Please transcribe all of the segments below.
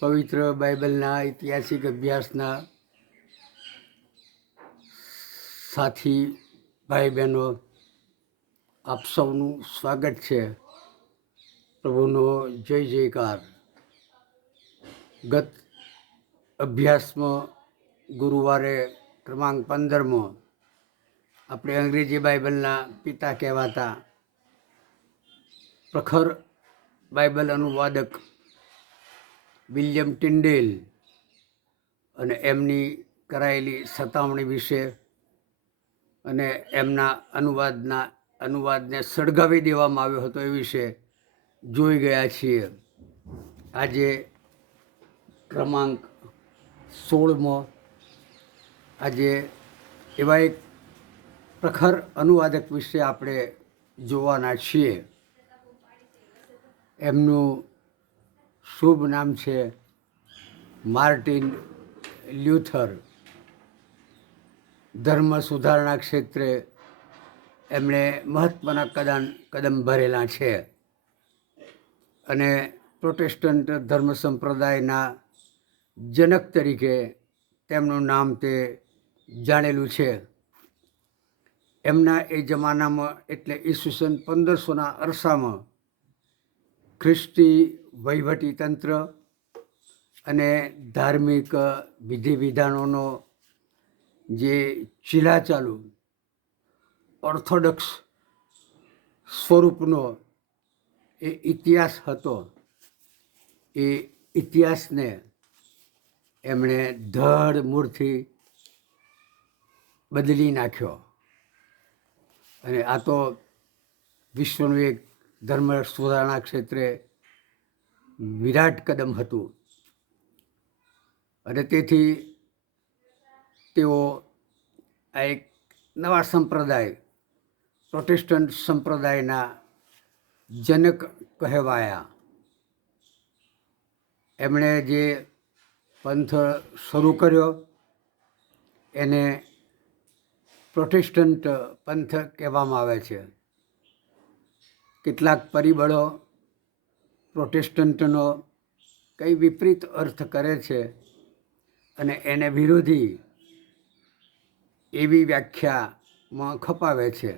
પવિત્ર બાઇબલના ઐતિહાસિક અભ્યાસના સાથી ભાઈ બહેનો, આપ સૌનું સ્વાગત છે. પ્રભુનો જય જયકાર. ગત અભ્યાસમાં ગુરુવારે ક્રમાંક 15માં આપણે અંગ્રેજી બાઇબલના પિતા કહેવાતા પ્રખર બાઇબલ અનુવાદક વિલિયમ ટિન્ડેલ અને એમની કરાયેલી સતાવણી વિશે અને એમના અનુવાદને સળગાવી દેવામાં આવ્યો હતો એ વિશે જોઈ ગયા છીએ. આજે ક્રમાંક 16માં આજે એવા એક પ્રખર અનુવાદક વિશે આપણે જોવાના છીએ. એમનું શુભ નામ છે માર્ટિન લ્યુથર. ધર્મ સુધારણા ક્ષેત્રે એમણે મહત્ત્વના કદમ ભરેલા છે અને પ્રોટેસ્ટન્ટ ધર્મ સંપ્રદાયના જનક તરીકે તેમનું નામ તે જાણેલું છે. એમના એ જમાનામાં એટલે ઈસવીસન 1500ના અરસામાં ખ્રિસ્તી વહીવટીતંત્ર અને ધાર્મિક વિધિ વિધાનોનો જે ચીલાચાલુ ઓર્થોડોક્સ સ્વરૂપનો એ ઇતિહાસ હતો, એ ઇતિહાસને એમણે ધડ મૂળથી બદલી નાખ્યો અને આ તો વિશ્વનું એક ધર્મ સુધારણા ક્ષેત્રે વિરાટ કદમ હતું અને તેથી તેઓ આ એક નવા સંપ્રદાય પ્રોટેસ્ટન્ટ સંપ્રદાયના જનક કહેવાયા. એમણે જે પંથ શરૂ કર્યો એને પ્રોટેસ્ટન્ટ પંથ કહેવામાં આવે છે. કેટલાક પરિબળો પ્રોટેસ્ટન્ટનો કંઈ વિપરીત અર્થ કરે છે અને એને વિરોધી એવી વ્યાખ્યામાં ખપાવે છે,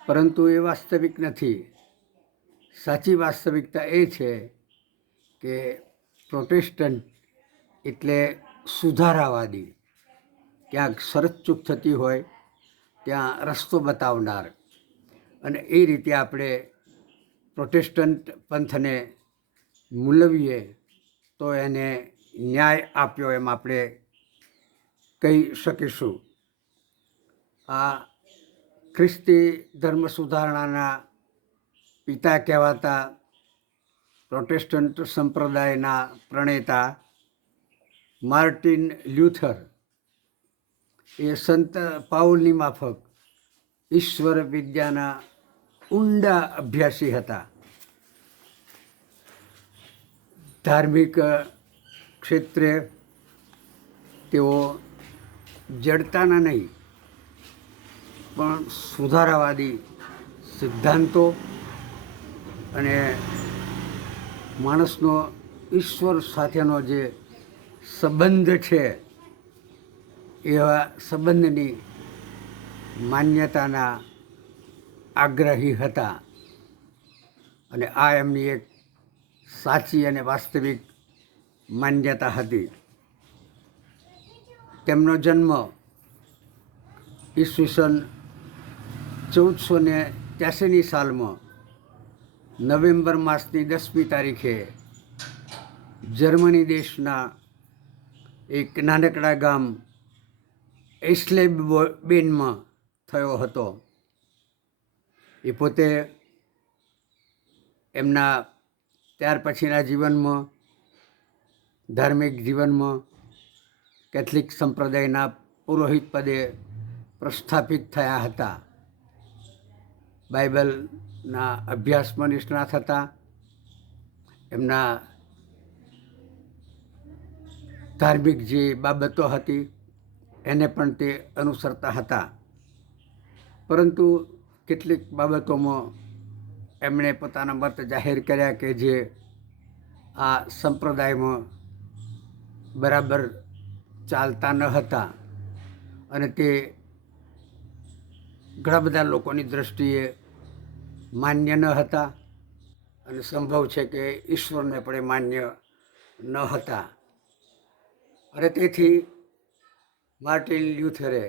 પરંતુ એ વાસ્તવિક નથી. સાચી વાસ્તવિકતા એ છે કે પ્રોટેસ્ટન્ટ એટલે સુધારાવાદી. ક્યાંક શરતચૂક થતી હોય ત્યાં રસ્તો બતાવનાર, અને એ રીતે આપણે પ્રોટેસ્ટન્ટ પંથને મૂલવીએ તો એને ન્યાય આપ્યો એમ આપણે કહી શકીશું. આ ખ્રિસ્તી ધર્મ સુધારણાના પિતા કહેવાતા પ્રોટેસ્ટન્ટ સંપ્રદાયના પ્રણેતા માર્ટિન લ્યુથર એ સંત પાઉલની માફક ઈશ્વર વિદ્યાના ઊંડા અભ્યાસી હતા. ધાર્મિક ક્ષેત્રે તેઓ જડતાના નહીં પણ સુધારાવાદી સિદ્ધાંતો અને માણસનો ઈશ્વર સાથેનો જે સંબંધ છે એવા સંબંધની માન્યતાના આગ્રહી હતા અને આ એમની એક સાચી અને વાસ્તવિક માન્યતા હતી. તેમનો જન્મ ઈસવીસન 1483ની સાલમાં નવેમ્બર માસની 10મી તારીખે જર્મની દેશના એક નાનકડા ગામ એસ્લેબેનમાં થયો હતો. એ પોતે એમના ત્યાર પછીના જીવનમાં ધાર્મિક જીવનમાં કેથલિક સંપ્રદાયના પુરોહિત પદે પ્રસ્થાપિત થયા હતા. બાઇબલના અભ્યાસમાં નિષ્ણાત હતા. એમના ધાર્મિક જે બાબતો હતી એને પણ તે અનુસરતા હતા, પરંતુ કેટલીક બાબતોમાં એમણે પોતાના મત જાહેર કર્યા કે જે આ સંપ્રદાયમાં બરાબર ચાલતા ન હતા અને તે ઘણા બધા લોકોની દૃષ્ટિએ માન્ય ન હતા અને સંભવ છે કે ઈશ્વરને પણ એ માન્ય ન હતા. અને તેથી માર્ટિન લ્યુથરે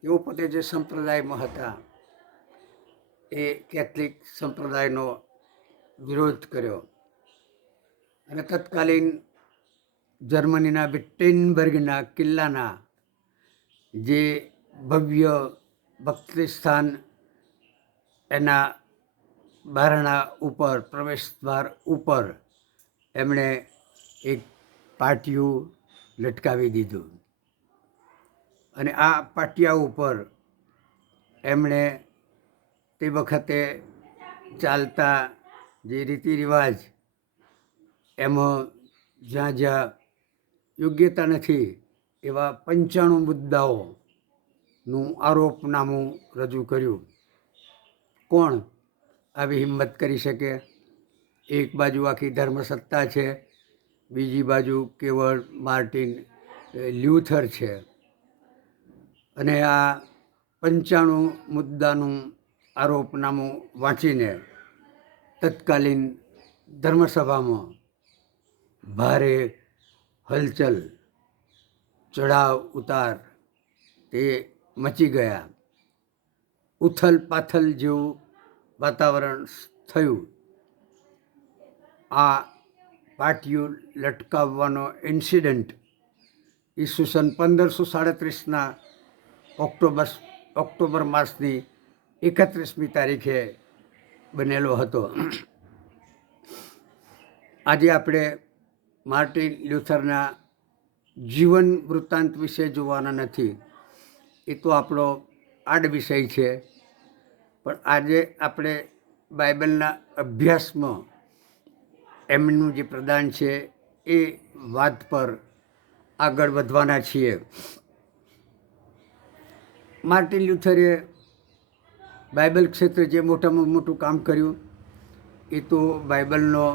તેઓ પોતે જે સંપ્રદાયમાં હતા એ કેથલિક સંપ્રદાયનો વિરોધ કર્યો અને તત્કાલીન જર્મનીના વિટેનબર્ગના કિલ્લાના જે ભવ્ય ભક્તિ સ્થાન એના બારણા ઉપર પ્રવેશ દ્વાર ઉપર એમણે એક પાટિયું લટકાવી દીધું અને આ પાટિયા ઉપર એમણે તે વખતે ચાલતા જે રીતિ રિવાજ એમાં જ્યાં જ્યાં યોગ્યતા નથી એવા 95 મુદ્દાઓનું આરોપનામું રજૂ કર્યું. કોણ આવી હિંમત કરી શકે? એક બાજુ આખી ધર્મસત્તા છે, બીજી બાજુ કેવળ માર્ટિન લ્યુથર છે અને આ 95 મુદ્દાનું આરોપનામું વાંચીને તત્કાલીન ધર્મસભામાં ભારે હલચલ, ચઢાવ ઉતાર તે મચી ગયા. ઉથલ પાથલ જેવું વાતાવરણ થયું. આ પાટિયું લટકાવવાનો ઇન્સિડન્ટ ઈસવીસન 1537ના ઓક્ટોબર માસની 31મી તારીખે બનેલો હતો. આજે આપણે માર્ટિન લ્યુથરના જીવન વૃત્તાંત વિશે જોવાના નથી, એ તો આપણો આડ વિષય છે. પણ આજે આપણે બાઇબલના અભ્યાસમાં એમનું જે પ્રદાન છે એ વાત પર આગળ વધવાના છીએ. માર્ટિન લ્યુથરે બાઇબલ ક્ષેત્રે જે મોટામાં મોટું કામ કર્યું એ તો બાઇબલનો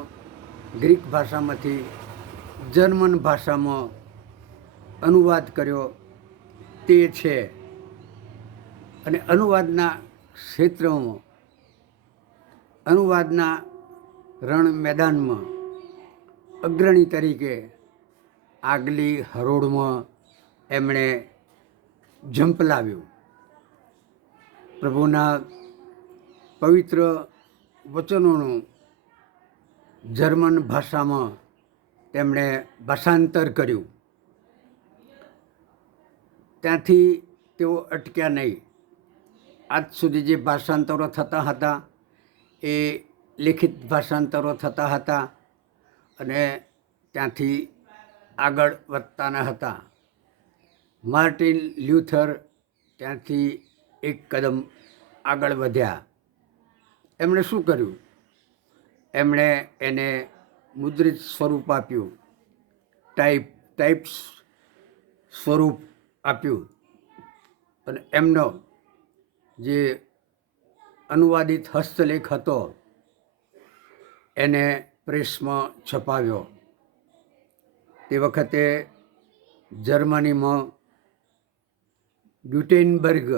ગ્રીક ભાષામાંથી જર્મન ભાષામાં અનુવાદ કર્યો તે છે. અને અનુવાદના ક્ષેત્રમાં, અનુવાદના રણ મેદાનમાં અગ્રણી તરીકે આગલી હરોળમાં એમણે ઝંપલાવ્યું. પ્રભુના પવિત્ર વચનોનું જર્મન ભાષામાં તેમણે ભાષાંતર કર્યું. ત્યાંથી તેઓ અટક્યા નહીં. આજ સુધી જે ભાષાંતરો થતા હતા એ લેખિત ભાષાંતરો થતા હતા અને ત્યાંથી આગળ વધતા ન હતા. માર્ટિન લ્યુથર ત્યાંથી એક કદમ આગળ વધ્યા. એમણે શું કર્યું? એમણે એને મુદ્રિત સ્વરૂપ આપ્યું, ટાઈપ્સ સ્વરૂપ આપ્યું અને એમનો જે અનુવાદિત હસ્તલેખ હતો એને પ્રેસમાં છપાવ્યો. તે વખતે જર્મનીમાં ગ્યુટેનબર્ગ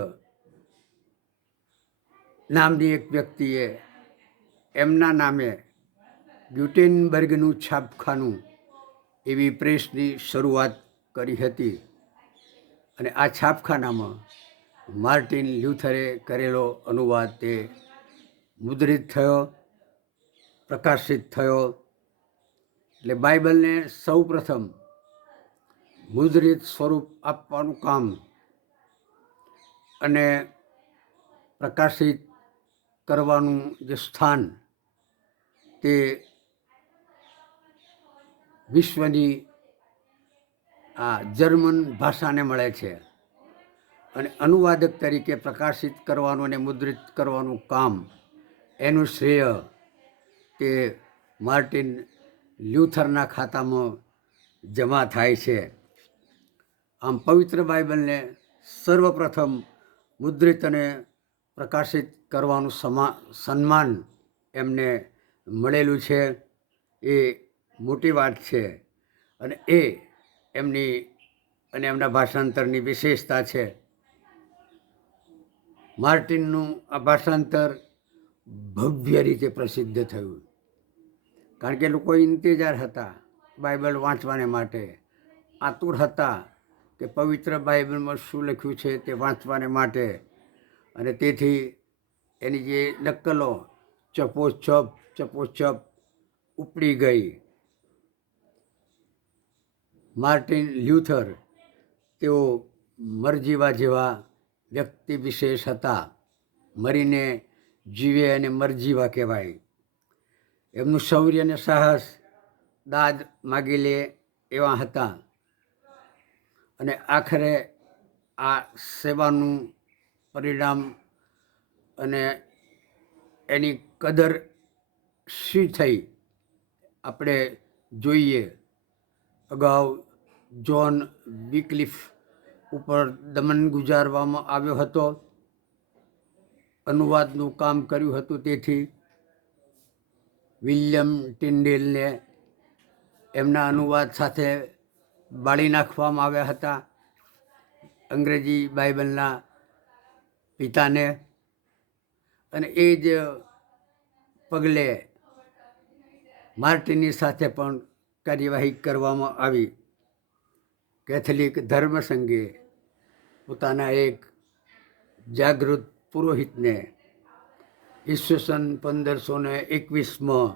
નામની એક વ્યક્તિએ એમના નામે ગ્યુટેનબર્ગનું છાપખાનું એવી પ્રેસની શરૂઆત કરી હતી અને આ છાપખાનામાં માર્ટિન લ્યુથરે કરેલો અનુવાદ તે મુદ્રિત થયો, પ્રકાશિત થયો. એટલે બાઇબલને સૌ પ્રથમ મુદ્રિત સ્વરૂપ આપવાનું કામ અને પ્રકાશિત કરવાનું જે સ્થાન તે વિશ્વની આ જર્મન ભાષાને મળે છે. અને અનુવાદક તરીકે પ્રકાશિત કરવાનું અને મુદ્રિત કરવાનું કામ એનું શ્રેય તે માર્ટિન લ્યુથરના ખાતામાં જમા થાય છે. આમ પવિત્ર બાઇબલને સર્વપ્રથમ મુદ્રિત અને પ્રકાશિત કરવાનું સન્માન એમને મળેલું છે. એ મોટી વાત છે અને એ એમની અને એમના ભાષાંતરની વિશેષતા છે. માર્ટિનનું આ ભાષાંતર ભવ્ય રીતે પ્રસિદ્ધ થયું, કારણ કે લોકો ઇંતજાર હતા બાઇબલ વાંચવાને માટે, આતુર હતા કે પવિત્ર બાઇબલમાં શું લખ્યું છે તે વાંચવાને માટે. અને તેથી એની જે નકલો ચપોચપ ઉપડી ગઈ. માર્ટિન લ્યુથર તેઓ મરજીવા જેવા વ્યક્તિ વિશેષ હતા. મરીને જીવે અને મરજીવા કહેવાય. એમનું શૌર્ય અને સાહસ દાદ માગી લે એવા હતા. અને આખરે આ સેવાનું પરિણામ અને એની કદર શી થઈ આપણે જોઈએ. અગાઉ જ્હોન વિકલિફ ઉપર દમન ગુજારવામાં આવ્યો હતો, અનુવાદનું કામ કર્યું હતું. તેથી વિલિયમ ટિન્ડેલને એમના અનુવાદ સાથે બાળી નાખવામાં આવ્યા હતા, અંગ્રેજી બાઇબલના પિતાને. અને એ જ પગલે માર્ટિનની સાથે પણ કાર્યવાહી કરવામાં આવી. કેથલિક ધર્મસંઘે પોતાના એક જાગૃત પુરોહિતને ઈસવીસન 1521માં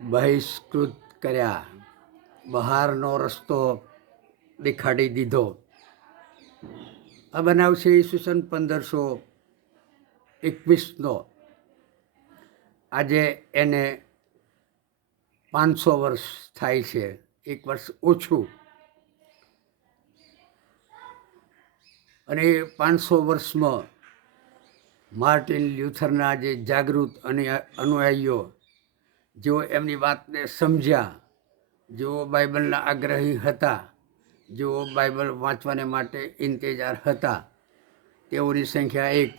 બહિષ્કૃત કર્યા, બહારનો રસ્તો દેખાડી દીધો. આ બનાવ છે ઈસવીસન 1521નો. આજે એને 500 વર્ષ થાય છે, એક વર્ષ ઓછું. અને એ 500 વર્ષમાં માર્ટિન લ્યુથરના જે જાગૃત અને અનુયાયીઓ, જેઓ એમની વાતને સમજ્યા, જેઓ બાઇબલના આગ્રહી હતા, જેઓ બાઇબલ વાંચવાને માટે ઇંતજાર હતા, તેઓની સંખ્યા એક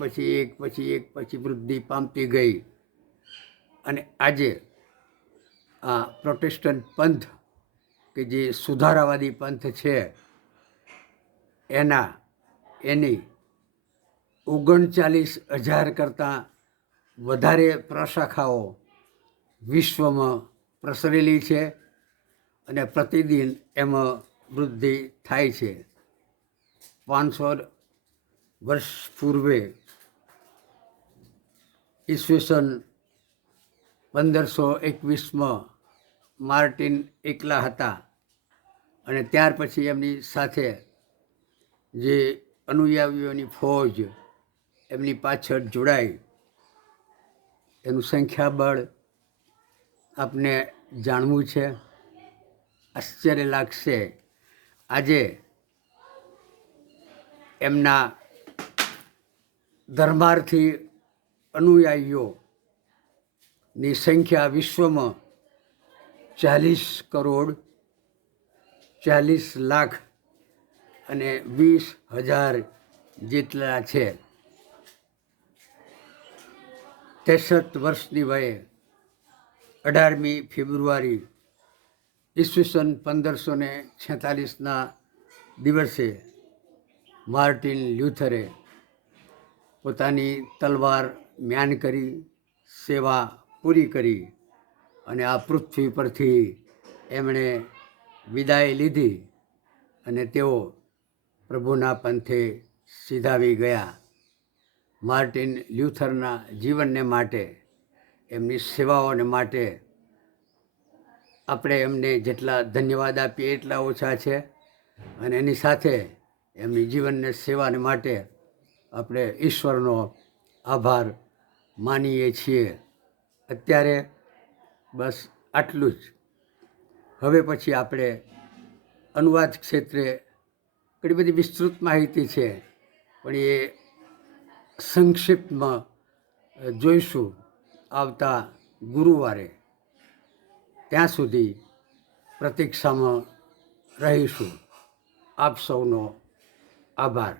પછી વૃદ્ધિ પામતી ગઈ. અને આજે આ પ્રોટેસ્ટન્ટ પંથ કે જે સુધારાવાદી પંથ છે, એની 39,000 કરતાં વધારે પ્રશાખાઓ વિશ્વમાં પ્રસરેલી છે અને પ્રતિદિન એમાં વૃદ્ધિ થાય છે. 500 વર્ષ પૂર્વે ઈસવીસન 1521માં માર્ટિન એકલા હતા. અને ત્યાર પછી એમની સાથે જે અનુયાયીઓની ફોજ એમની પાછળ જોડાઈ, એનું સંખ્યાબળ આપને જાણવું છે. આશ્ચર્ય લાગશે. આજે એમના ધર્માર્થી અનુયાયીઓની સંખ્યા વિશ્વમાં 40 કરોડ 40 લાખ અને 20,000 જેટલા છે. 63 વર્ષની વયે 18મી ફેબ્રુઆરી ઈસવીસન 1546ના દિવસે માર્ટિન લ્યુથરે પોતાની તલવાર મ્યાન કરી, સેવા પૂરી કરી અને આ પૃથ્વી પરથી એમણે વિદાય લીધી અને તેઓ પ્રભુના પંથે સીધાવી ગયા. માર્ટિન લ્યુથરના જીવનને માટે, એમની સેવાઓને માટે આપણે એમને જેટલા ધન્યવાદ આપીએ એટલા ઓછા છે. અને એની સાથે એમની જીવનને સેવાને માટે આપણે ઈશ્વરનો આભાર માનીએ છીએ. અત્યારે બસ આટલું જ. હવે પછી આપણે અનુવાદ ક્ષેત્રે ઘણી બધી વિસ્તૃત માહિતી છે, પણ એ સંક્ષિપ્તમાં જોઈશું આવતા ગુરુવારે. ત્યાં સુધી પ્રતીક્ષામાં રહીશું. આપ સૌનો આભાર.